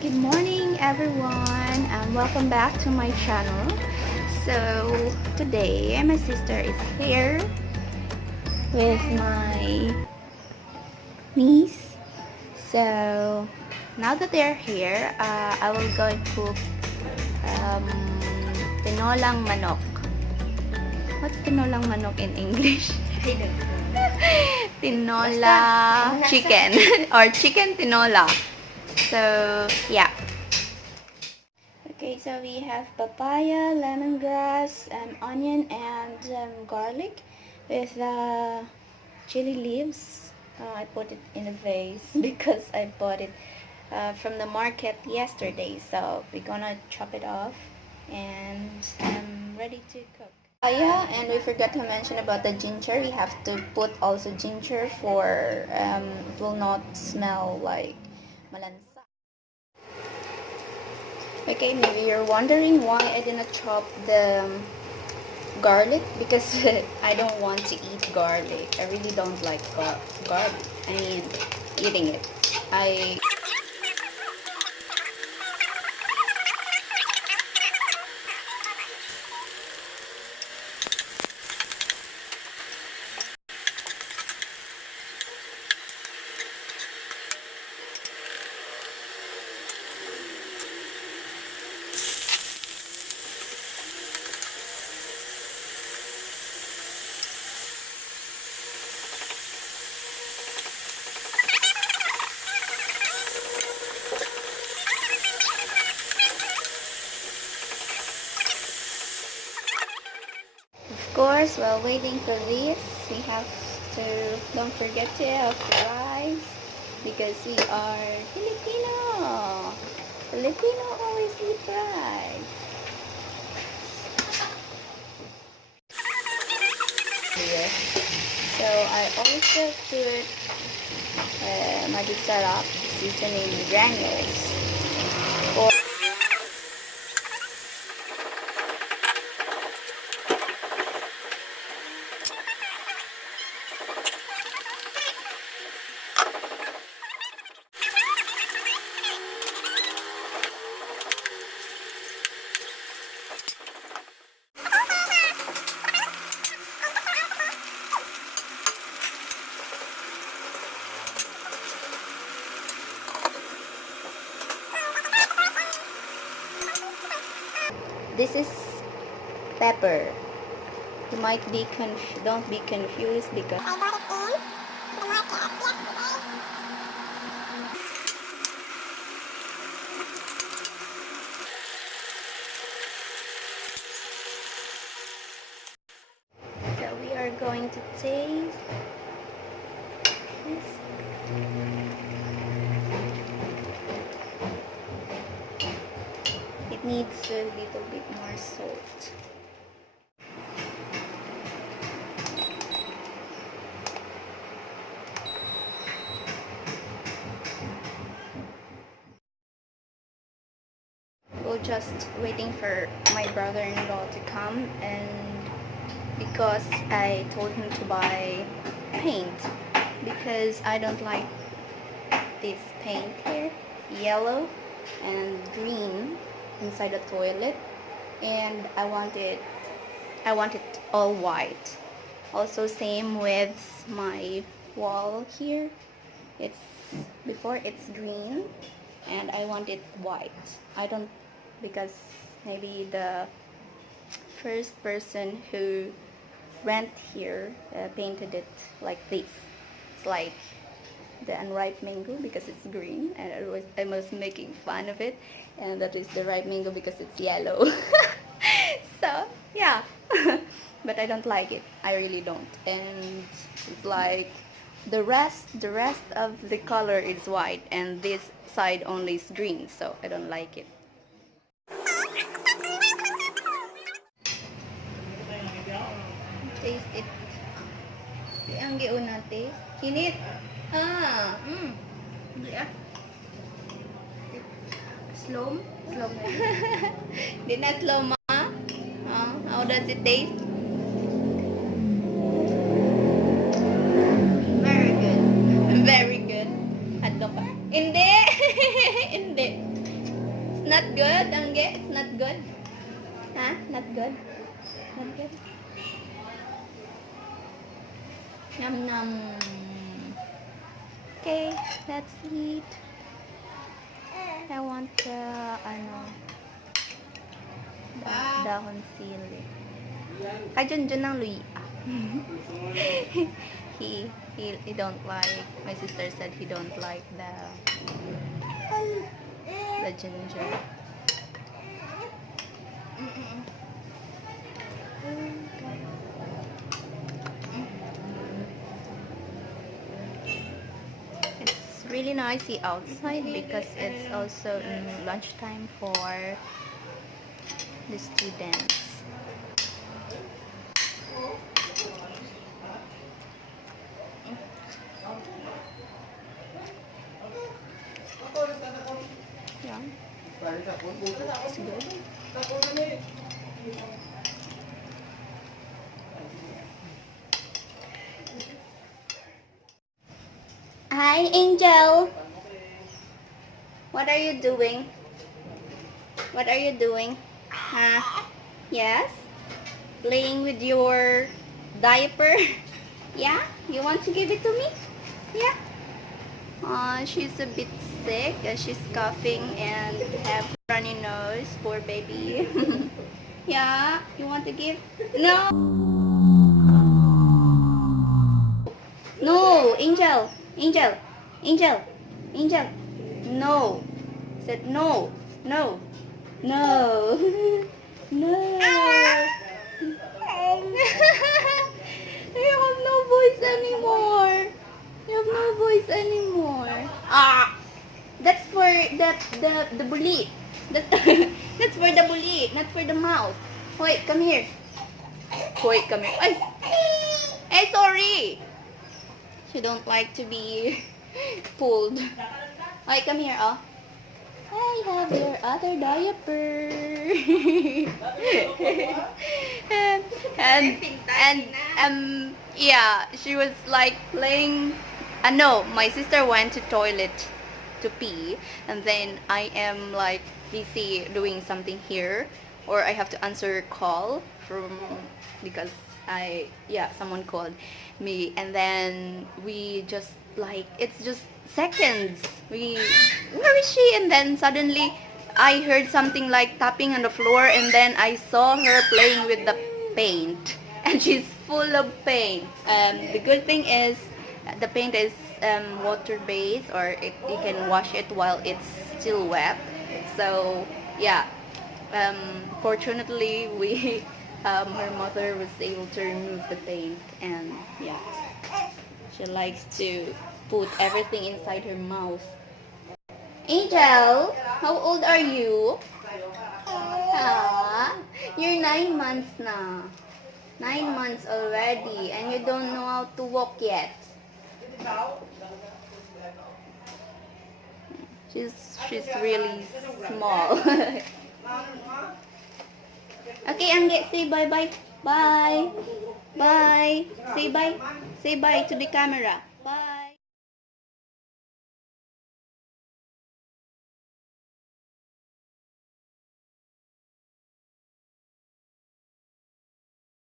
Good morning everyone and welcome back to my channel. So today my sister is here with my niece. So now that they're here, I will go and cook um, tinolang manok. What's tinolang manok in English? I don't know. Tinola chicken or chicken tinola. So yeah. Okay, so we have papaya, lemongrass, onion, and garlic with chili leaves. I put it in a vase because I bought it from the market yesterday. So we're gonna chop it off and I'm ready to cook. Yeah, and we forgot to mention about the ginger. We have to put also ginger for it will not smell like malansa. Okay, maybe you're wondering why I didn't chop the garlic because I don't want to eat garlic. I really don't like garlic. I mean, eating it. I Of course, while waiting for this, we have to don't forget to have rice because we are Filipino. Filipino always eat rice. Here. So I also put Madisarap seasoning granules. Or this is pepper. You might be don't be confused because so we are going to taste this. It needs a little bit more salt. We're just waiting for my brother-in-law to come, and because I told him to buy paint because I don't like this paint here, yellow and green inside the toilet, and I want it all white. Also same with my wall here. It's before it's green and I want it white. I don't because maybe the first person who rent here painted it like this. It's like the unripe mango because it's green, and I was making fun of it, and that is the ripe mango because it's yellow. So yeah. But I don't like it. I really don't. And it's like the rest of the color is white and this side only is green, so I don't like it. Taste it. Di ang giuna taste. Kinit. Di ah. Slow? Slow na. Di na slow ma? How does it taste? Very good. Very good. Adlo pa. Hindi! Hindi. not good, Angge? It's not good? Huh? Not good? Not good? Yum yum. Okay, let's eat. I want the, dahon sili. Kajun ng luya. he don't like, my sister said he don't like the ginger. It's really noisy outside because it's also lunchtime for the students. Yeah. It's good. Hi, Angel. What are you doing? What are you doing? Huh? Yes? Playing with your diaper? Yeah? You want to give it to me? Yeah? She's a bit sick. She's coughing and have runny nose. Poor baby. Yeah? You want to give? No! No! Angel! Angel! Angel! Angel! No! Said no! No! No! No! You have no voice anymore. You have no voice anymore. Ah, that's for the bully. That's for the bully, not for the mouth. Wait, come here. Wait, come here. Ay, hey, sorry. She don't like to be pulled. Wait, come here. Oh. I have your other diaper. and yeah, she was like playing. No, my sister went to toilet to pee, and then I am like busy doing something here, or I have to answer call from, because someone called me, and then we just like, it's just seconds. Where is she? And then suddenly I heard something like tapping on the floor, and then I saw her playing with the paint, and she's full of paint. The good thing is the paint is water based, or you can wash it while it's still wet. So yeah, fortunately we her mother was able to remove the paint, and yeah, she likes to put everything inside her mouth. Angel, how old are you? Ah, you're 9 months now. 9 months already, and you don't know how to walk yet. She's really small. Okay, Angge, say bye bye. Bye. Bye. Say bye. Say bye to the camera.